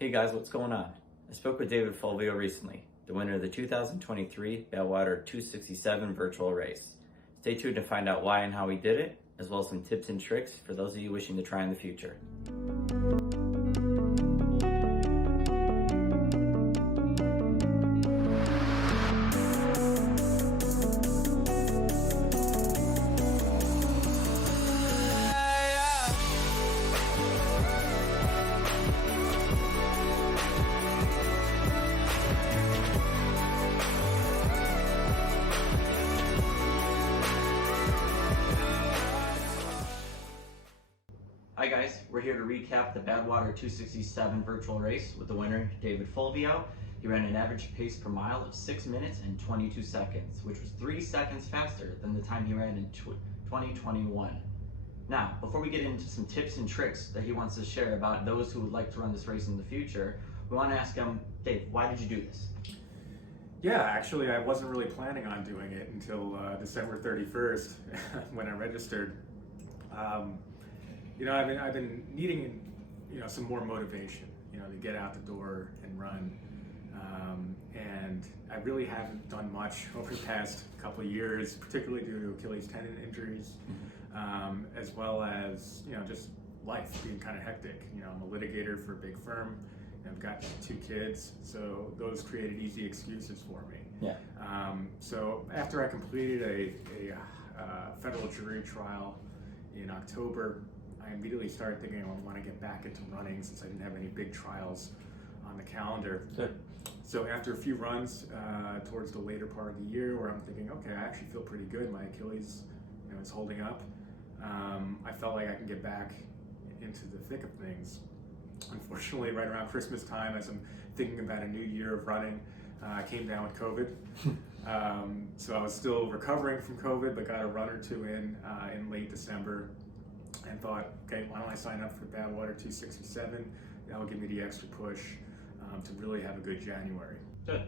Hey guys, what's going on? I spoke with David Fulvio recently, the winner of the 2023 Badwater 267 virtual race. Stay tuned to find out why and how he did it, as well as some tips and tricks for those of you wishing to try in the future. Hi guys, we're here to recap the Badwater 267 virtual race with the winner, David Fulvio. He ran an average pace per mile of 6 minutes and 22 seconds, which was 3 seconds faster than the time he ran in 2021. Now, before we get into some tips and tricks that he wants to share about those who would like to run this race in the future, we want to ask him, Dave, why did you do this? Yeah, actually I wasn't really planning on doing it until December 31st when I registered. I've been needing, some more motivation, to get out the door and run. And I really haven't done much over the past couple of years, particularly due to Achilles tendon injuries, as well as, just life being kind of hectic. I'm a litigator for a big firm. I've got 2 kids, so those created easy excuses for me. Yeah. So after I completed a federal jury trial in October, I immediately started thinking I want to get back into running since I didn't have any big trials on the calendar. Good. So after a few runs towards the later part of the year where I'm thinking, okay, I actually feel pretty good. My Achilles, is holding up. I felt like I can get back into the thick of things. Unfortunately, right around Christmas time, as I'm thinking about a new year of running, I came down with COVID. So I was still recovering from COVID, but got a run or two in late December. And thought, okay, why don't I sign up for Badwater 267? That'll give me the extra push to really have a good January. Good.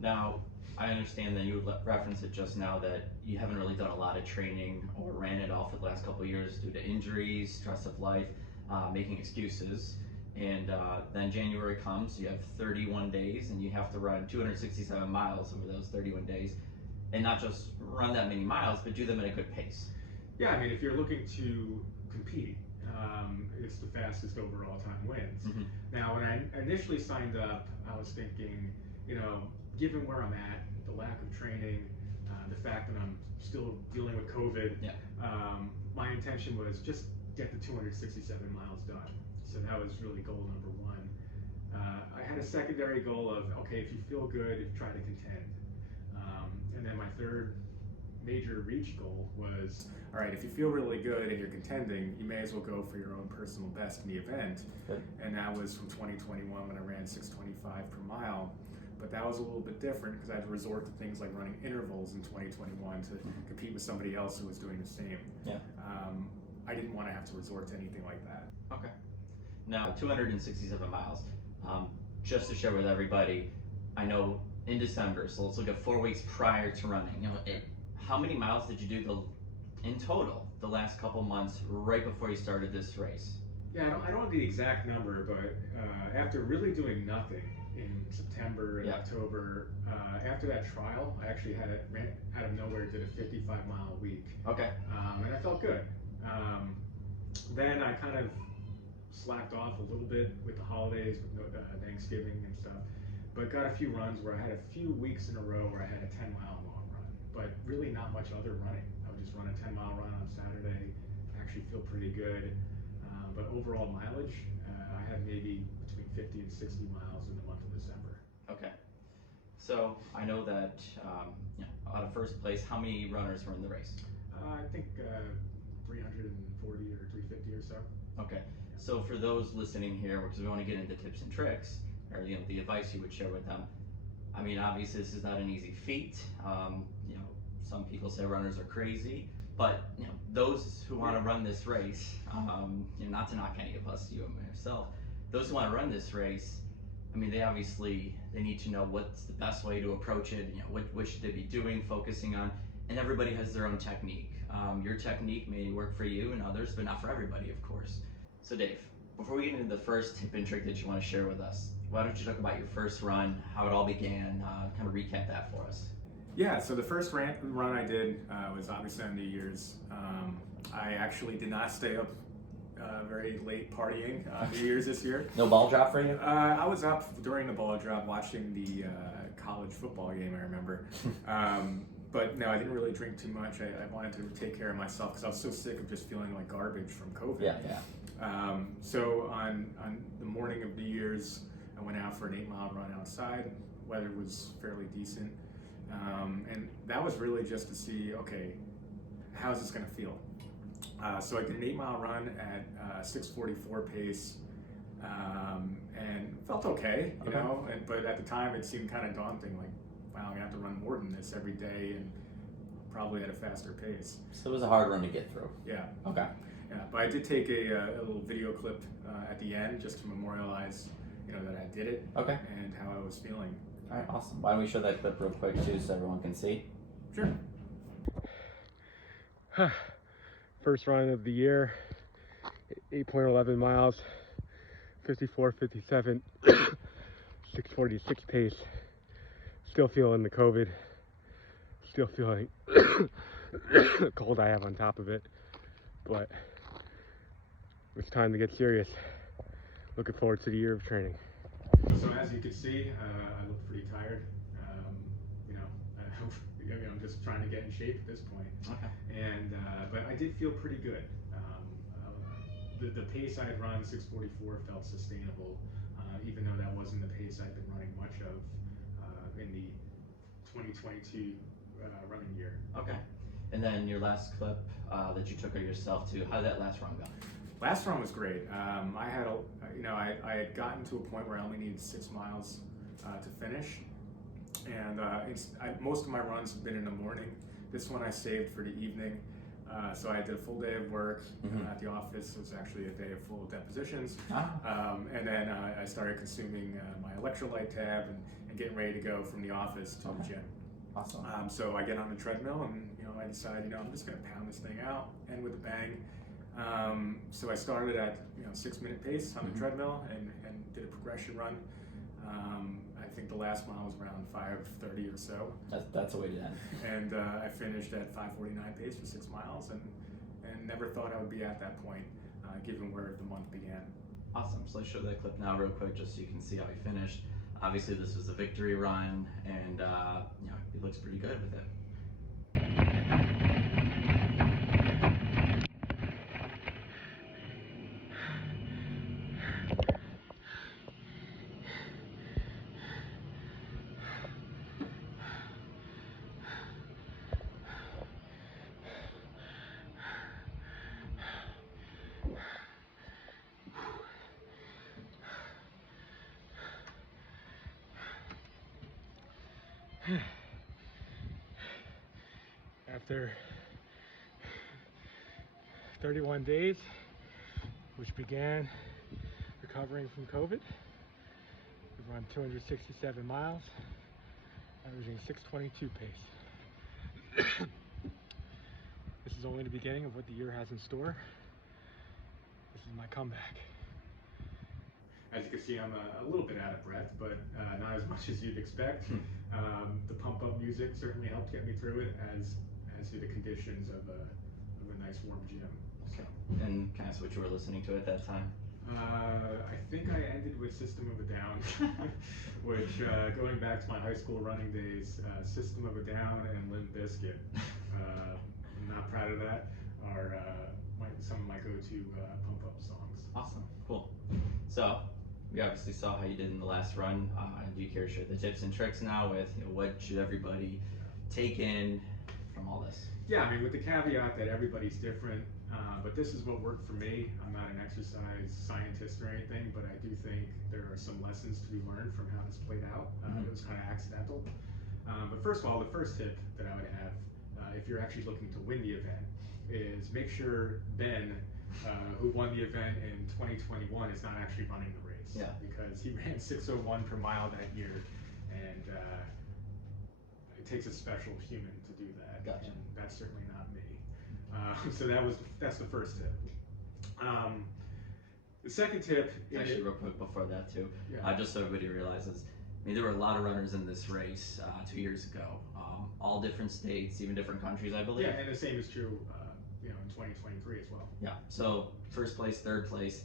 Now, I understand that you referenced it just now that you haven't really done a lot of training or ran it off for the last couple of years due to injuries, stress of life, making excuses. And then January comes, you have 31 days and you have to run 267 miles over those 31 days. And not just run that many miles, but do them at a good pace. Yeah, I mean, if you're looking to compete, it's the fastest over all-time wins. Mm-hmm. Now, when I initially signed up, I was thinking, given where I'm at, the lack of training, the fact that I'm still dealing with COVID, my intention was just get the 267 miles done. So that was really goal number 1. I had a secondary goal of, okay, if you feel good, try to contend. And then my third major reach goal was, all right, if you feel really good and you're contending, you may as well go for your own personal best in the event. Good. And that was from 2021 when I ran 6:25 per mile. But that was a little bit different because I had to resort to things like running intervals in 2021 to compete with somebody else who was doing the same. Yeah. I didn't want to have to resort to anything like that. Okay. Now, 267 miles. Just to share with everybody, I know in December, so let's look at 4 weeks prior to running. How many miles did you do in total the last couple months right before you started this race? Yeah, I don't have the exact number, but after really doing nothing in September and October, after that trial, I actually ran out of nowhere, did a 55-mile week. Okay. And I felt good. Then I kind of slacked off a little bit with the holidays, with Thanksgiving and stuff, but got a few runs where I had a few weeks in a row where I had a 10-mile long run, but really not much other running. I would just run a 10-mile run on Saturday, actually feel pretty good. But overall mileage, I had maybe between 50 and 60 miles in the month of December. Okay. So I know that out of first place, how many runners were in the race? I think 340 or 350 or so. Okay. So for those listening here, because we want to get into tips and tricks, or the advice you would share with them. I mean, obviously this is not an easy feat. Some people say runners are crazy, but those who want to run this race, not to knock any of us, you and myself, those who want to run this race, I mean, they need to know what's the best way to approach it. What should they be doing, focusing on, and everybody has their own technique. Your technique may work for you and others, but not for everybody, of course. So Dave, Before we get into the first tip and trick that you want to share with us, why don't you talk about your first run, how it all began, kind of recap that for us. Yeah, so the first run I did was obviously on New Year's. I actually did not stay up very late partying New Year's this year. No ball drop for you? I was up during the ball drop watching the college football game, I remember. But no, I didn't really drink too much. I wanted to take care of myself because I was so sick of just feeling like garbage from COVID. Yeah. So on the morning of New Year's, I went out for an 8-mile run outside. Weather was fairly decent. And that was really just to see, okay, how's this gonna feel? So I did an 8-mile run at 6:44 pace, and felt okay, you know. But at the time, it seemed kind of daunting. Like, wow, I'm gonna have to run more than this every day, and probably at a faster pace. So it was a hard run to get through. Yeah. Okay. Yeah, but I did take a little video clip at the end just to memorialize, you know, that I did it. Okay. And how I was feeling. All right, awesome. Why don't we show that clip real quick too, so everyone can see? Sure. First run of the year, 8.11 miles, 54:57, 6:46 pace. Still feeling the COVID. Still feeling the cold I have on top of it. But it's time to get serious. Looking forward to the year of training. So as you can see, I look pretty tired. You know, I'm just trying to get in shape at this point. Okay. And but I did feel pretty good. The pace I had run, 6:44, felt sustainable, even though that wasn't the pace I'd been running much of in the 2022 running year. Okay. And then your last clip that you took of yourself too, how did that last run go? Last run was great. I had, I had gotten to a point where I only needed 6 miles to finish, and most of my runs have been in the morning. This one I saved for the evening, so I did a full day of work at the office. It was actually a day of full depositions, and then I started consuming my electrolyte tab and getting ready to go from the office to the gym. Awesome. So I get on the treadmill and I decide I'm just going to pound this thing out, and with a bang. So I started at 6-minute pace on the treadmill and did a progression run. I think the last mile was around 5:30 or so. That's the way to end. And I finished at 5:49 pace for 6 miles, and never thought I would be at that point, given where the month began. Awesome. So let's show that clip now real quick, just so you can see how he finished. Obviously, this was a victory run, and he looks pretty good with it. After 31 days, which began recovering from COVID, we've run 267 miles, averaging 6:22 pace. This is only the beginning of what the year has in store. This is my comeback. As you can see, I'm a little bit out of breath, but not as much as you'd expect. The pump-up music certainly helped get me through it, as do the conditions of a nice warm gym. Okay. And kind of what you were listening to at that time? I think I ended with System of a Down, which going back to my high school running days, System of a Down and Limp Bizkit, I'm not proud of that, are some of my go-to pump-up songs. Awesome, cool. So, we obviously saw how you did in the last run. Do you care to share the tips and tricks now with what should everybody take in from all this? Yeah, I mean, with the caveat that everybody's different, but this is what worked for me. I'm not an exercise scientist or anything, but I do think there are some lessons to be learned from how this played out. It was kind of accidental. But first of all, the first tip that I would have, if you're actually looking to win the event, is make sure Ben, who won the event in 2021, is not actually running the race. Yeah. Because he ran 6:01 per mile that year, and it takes a special human to do that. Gotcha. And that's certainly not me. So that's the first tip. The second tip Actually, real quick before that too, yeah. Just so everybody realizes, I mean, there were a lot of runners in this race 2 years ago, all different states, even different countries, I believe. Yeah, and the same is true, in 2023 as well. Yeah. So first place, third place,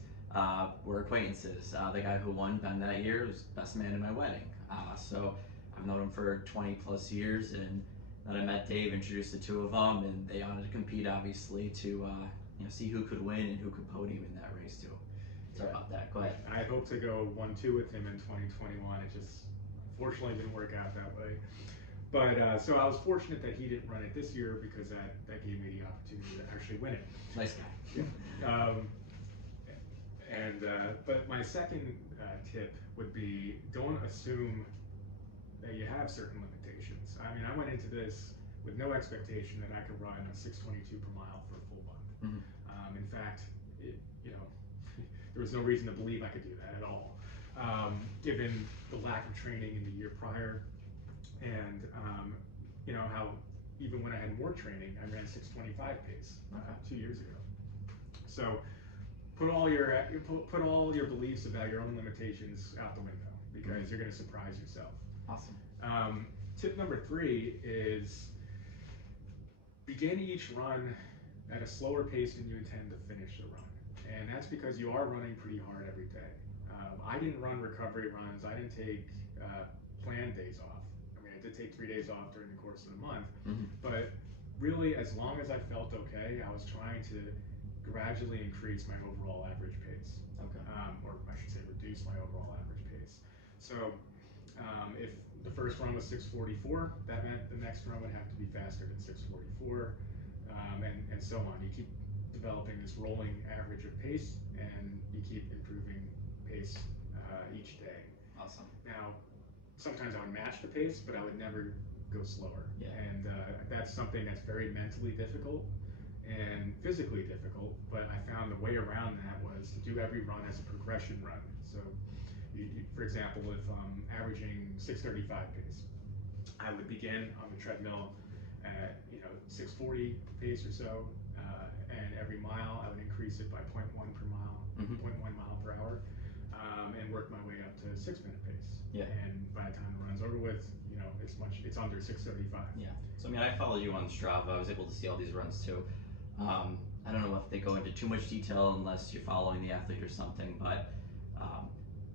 were acquaintances. The guy who won Ben that year was best man in my wedding. So I've known him for 20 plus years, and then I met Dave, introduced the two of them, and they wanted to compete, obviously, to see who could win and who could podium in that race too. Sorry about that. Go ahead. I hope to go 1-2 with him in 2021. It just fortunately didn't work out that way. But so I was fortunate that he didn't run it this year because that gave me the opportunity to actually win it. Nice guy. But my second tip would be, don't assume that you have certain limitations. I mean, I went into this with no expectation that I could run a 6:22 per mile for a full month. Mm-hmm. In fact, there was no reason to believe I could do that at all, given the lack of training in the year prior, and how even when I had more training, I ran 6:25 pace 2 years ago. So put all your beliefs about your own limitations out the window, because you're going to surprise yourself. Awesome. Tip number 3 is begin each run at a slower pace than you intend to finish the run. And that's because you are running pretty hard every day. I didn't run recovery runs. I didn't take planned days off. I mean, I did take 3 days off during the course of the month, but really, as long as I felt okay, I was trying to gradually increase my overall average pace. Okay. Or I should say reduce my overall average pace. So if the first run was 6:44, that meant the next run would have to be faster than 6:44, and so on. You keep developing this rolling average of pace, and you keep improving pace each day. Awesome. Now, sometimes I would match the pace, but I would never go slower. Yeah. And that's something that's very mentally difficult and physically difficult, but I found the way around that was to do every run as a progression run. So, for example, if I'm averaging 6:35 pace, I would begin on the treadmill at 6:40 pace or so, and every mile I would increase it by 0.1 per mile, 0.1 mile per hour, and work my way up to 6-minute pace. Yeah. And by the time the run's over with, it's under 6:35. Yeah. So I mean, I followed you on Strava. I was able to see all these runs too. I don't know if they go into too much detail unless you're following the athlete or something, but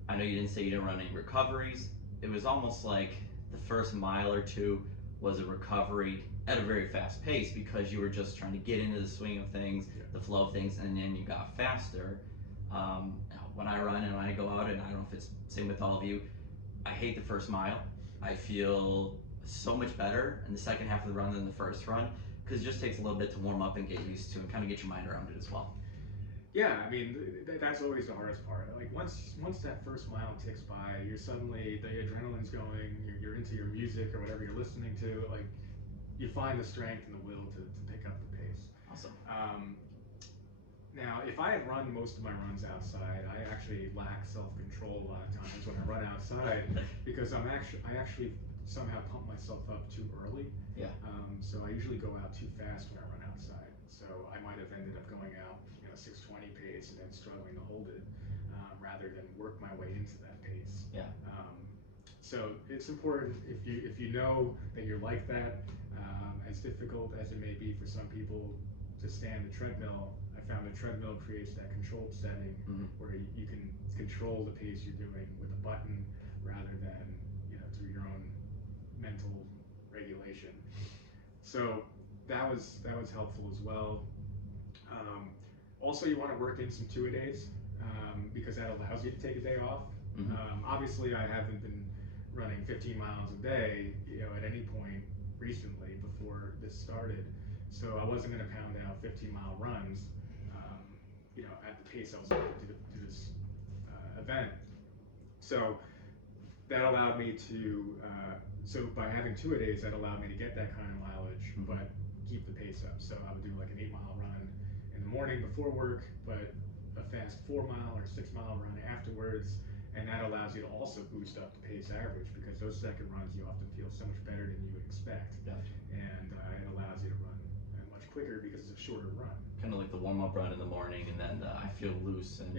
I know you didn't say you didn't run any recoveries. It was almost like the first mile or two was a recovery at a very fast pace because you were just trying to get into the swing of things, the flow of things, and then you got faster. When I run and I go out, and I don't know if it's the same with all of you, I hate the first mile. I feel so much better in the second half of the run than the first run, because it just takes a little bit to warm up and get used to and kind of get your mind around it as well. Yeah, I mean, that's always the hardest part. Like once that first mile ticks by, you're suddenly, the adrenaline's going, you're into your music or whatever you're listening to, like you find the strength and the will to pick up the pace. Awesome. Now, if I had run most of my runs outside, I actually lack self-control a lot of times when I run outside because I actually somehow pump myself up too early. Yeah. So I usually go out too fast when I run outside. So I might have ended up going out 6:20 pace and then struggling to hold it, rather than work my way into that pace. Yeah. So it's important if you know that you're like that, as difficult as it may be for some people to stand the treadmill. I found the treadmill creates that controlled setting where you can control the pace you're doing with a button rather than through your own mental regulation. So that was helpful as well. Also, you want to work in some 2-a-days because that allows you to take a day off. Obviously, I haven't been running 15 miles a day at any point recently before this started, so I wasn't going to pound out 15-mile runs at the pace I was going to do this event. So that allowed me to, so by having 2-a-days, that allowed me to get that kind of mileage, but keep the pace up. So I would do like an 8-mile run in the morning before work, but a fast 4-mile or 6-mile run afterwards, and that allows you to also boost up the pace average because those second runs you often feel so much better than you would expect. Gotcha. And it allows you to run much quicker because it's a shorter run. Kind of like the warm-up run in the morning, and then I feel loose and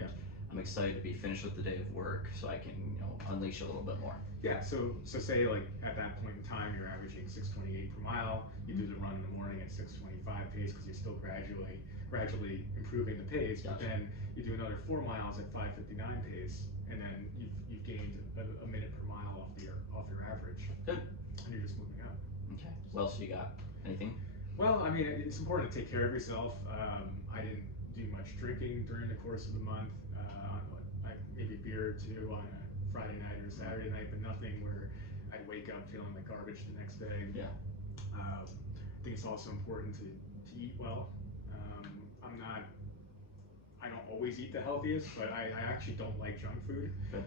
I'm excited to be finished with the day of work so I can, unleash a little bit more. Yeah, so say like at that point in time you're averaging 6:28 per mile. You do the run in the morning at 6:25 pace because you're still gradually improving the pace. But then you do another 4 miles at 5:59 pace, and then you've gained a minute per mile off your average. Good. And you're just moving up. Okay. What else you got? Anything? Well, I mean, it's important to take care of yourself. I didn't do much drinking during the course of the month. Maybe a beer or two on a Friday night or a Saturday night, but nothing where I'd wake up feeling like garbage the next day. Yeah. I think it's also important to eat well. I don't always eat the healthiest, but I actually don't like junk food. Good.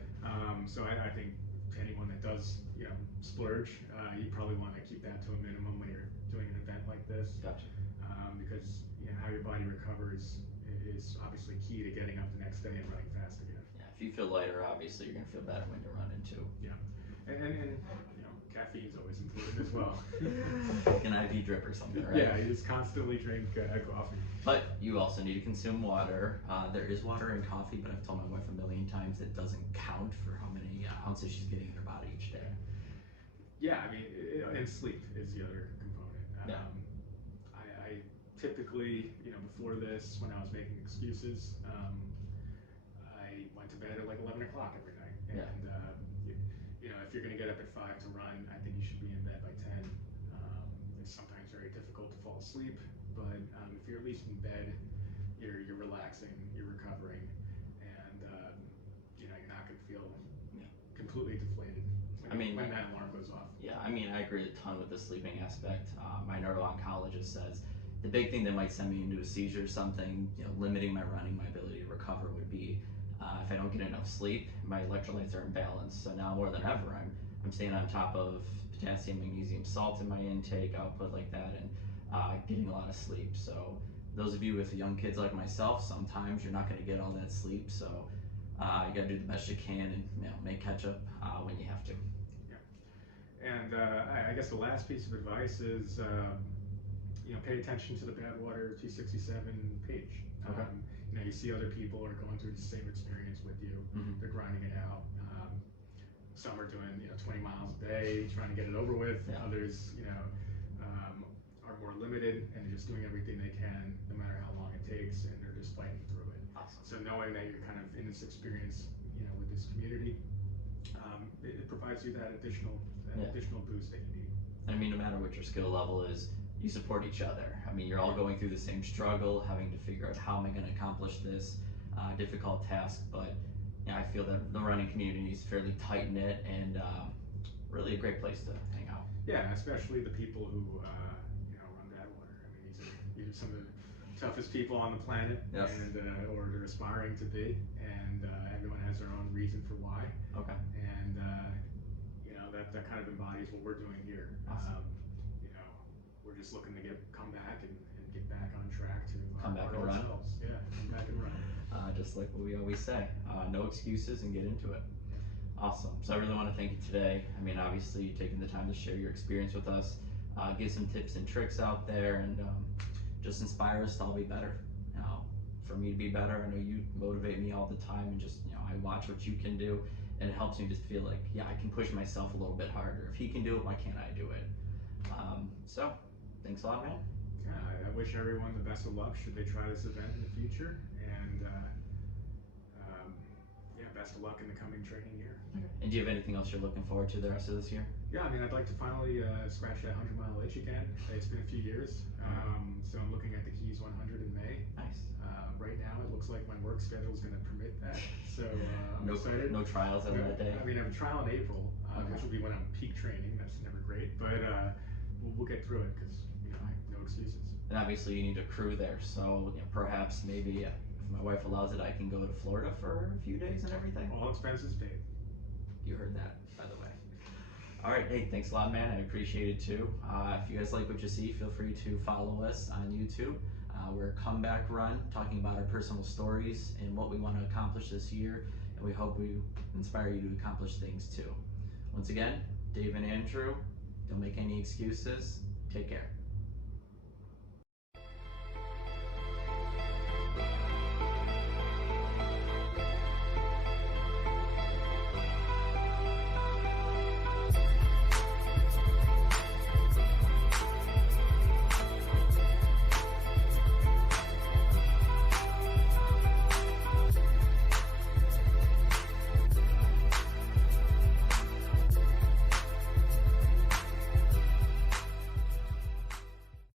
So I think to anyone that does, splurge, you probably want to keep that to a minimum when you're doing an event like this. Gotcha. Because how your body recovers is obviously key to getting up the next day and running fast again. Yeah, if you feel lighter, obviously you're gonna feel better when you're running too. Yeah, and caffeine's always important as well. Like an IV drip or something, right? Yeah, you just constantly drink coffee. But you also need to consume water. There is water in coffee, but I've told my wife a million times it doesn't count for how many ounces she's getting in her body each day. Yeah, I mean, and sleep is the other component. I typically, before this, when I was making excuses, I went to bed at like 11 o'clock every night. And, if you're going to get up at 5 to run, I think you should be in bed by 10. It's sometimes very difficult to fall asleep, but if you're at least in bed, you're relaxing, you're recovering, and you're not going to feel completely deflated when that alarm goes off. Yeah, I mean, I agree a ton with the sleeping aspect. My neuro-oncologist says the big thing that might send me into a seizure or something, limiting my running, my ability to recover would be if I don't get enough sleep, my electrolytes are imbalanced. So now more than ever, I'm staying on top of potassium, magnesium, salt in my intake, output like that, and getting a lot of sleep. So those of you with young kids like myself, sometimes you're not going to get all that sleep. So you got to do the best you can and make catch up when you have to. And I guess the last piece of advice is, pay attention to the Badwater 267 page. Okay. You see other people are going through the same experience with you. Mm-hmm. They're grinding it out. Some are doing 20 miles a day, trying to get it over with. Yeah. Others, are more limited and they're just doing everything they can, no matter how long it takes, and they're just fighting through it. Awesome. So knowing that you're kind of in this experience, with this community, it provides you that additional boost that you need. I mean, no matter what your skill level is, you support each other. I mean, you're all going through the same struggle, having to figure out how am I going to accomplish this difficult task. But I feel that the running community is fairly tight knit and really a great place to hang out. Yeah, especially the people who run Badwater. I mean, these are some of the toughest people on the planet, Yes. and or they're aspiring to be, and everyone has their own reason for why. Okay. And that kind of embodies what we're doing here. Awesome. We're just looking to come back and get back on track to Come back and run. ourselves. Yeah, come back and run. Just like what we always say, no excuses and get into it. Awesome. So I really want to thank you today. I mean, obviously, you taking the time to share your experience with us, give some tips and tricks out there, and just inspire us to all be better. For me to be better, I know you motivate me all the time, and just I watch what you can do, and it helps me just feel like I can push myself a little bit harder. If he can do it, why can't I do it? So thanks a lot, man. Yeah, I wish everyone the best of luck should they try this event in the future, and best of luck in the coming training year. And do you have anything else you're looking forward to the rest of this year? Yeah, I mean, I'd like to finally scratch that 100-mile itch again. It's been a few years, so I'm looking at the Keys 100 in May. Nice. Right now, it looks like my work schedule is going to permit that, so I'm excited. No trials on that day? I mean, I have a trial in April, which will be when I'm peak training. That's never great, but we'll get through it because, no excuses. And obviously you need a crew there, so perhaps maybe if my wife allows it, I can go to Florida for a few days and everything. All expenses paid. You heard that, by the way. All right, hey, thanks a lot, man. I appreciate it too. If you guys like what you see, feel free to follow us on YouTube. We're a comeback run, talking about our personal stories and what we want to accomplish this year, and we hope we inspire you to accomplish things too. Once again, Dave and Andrew, don't make any excuses. Take care.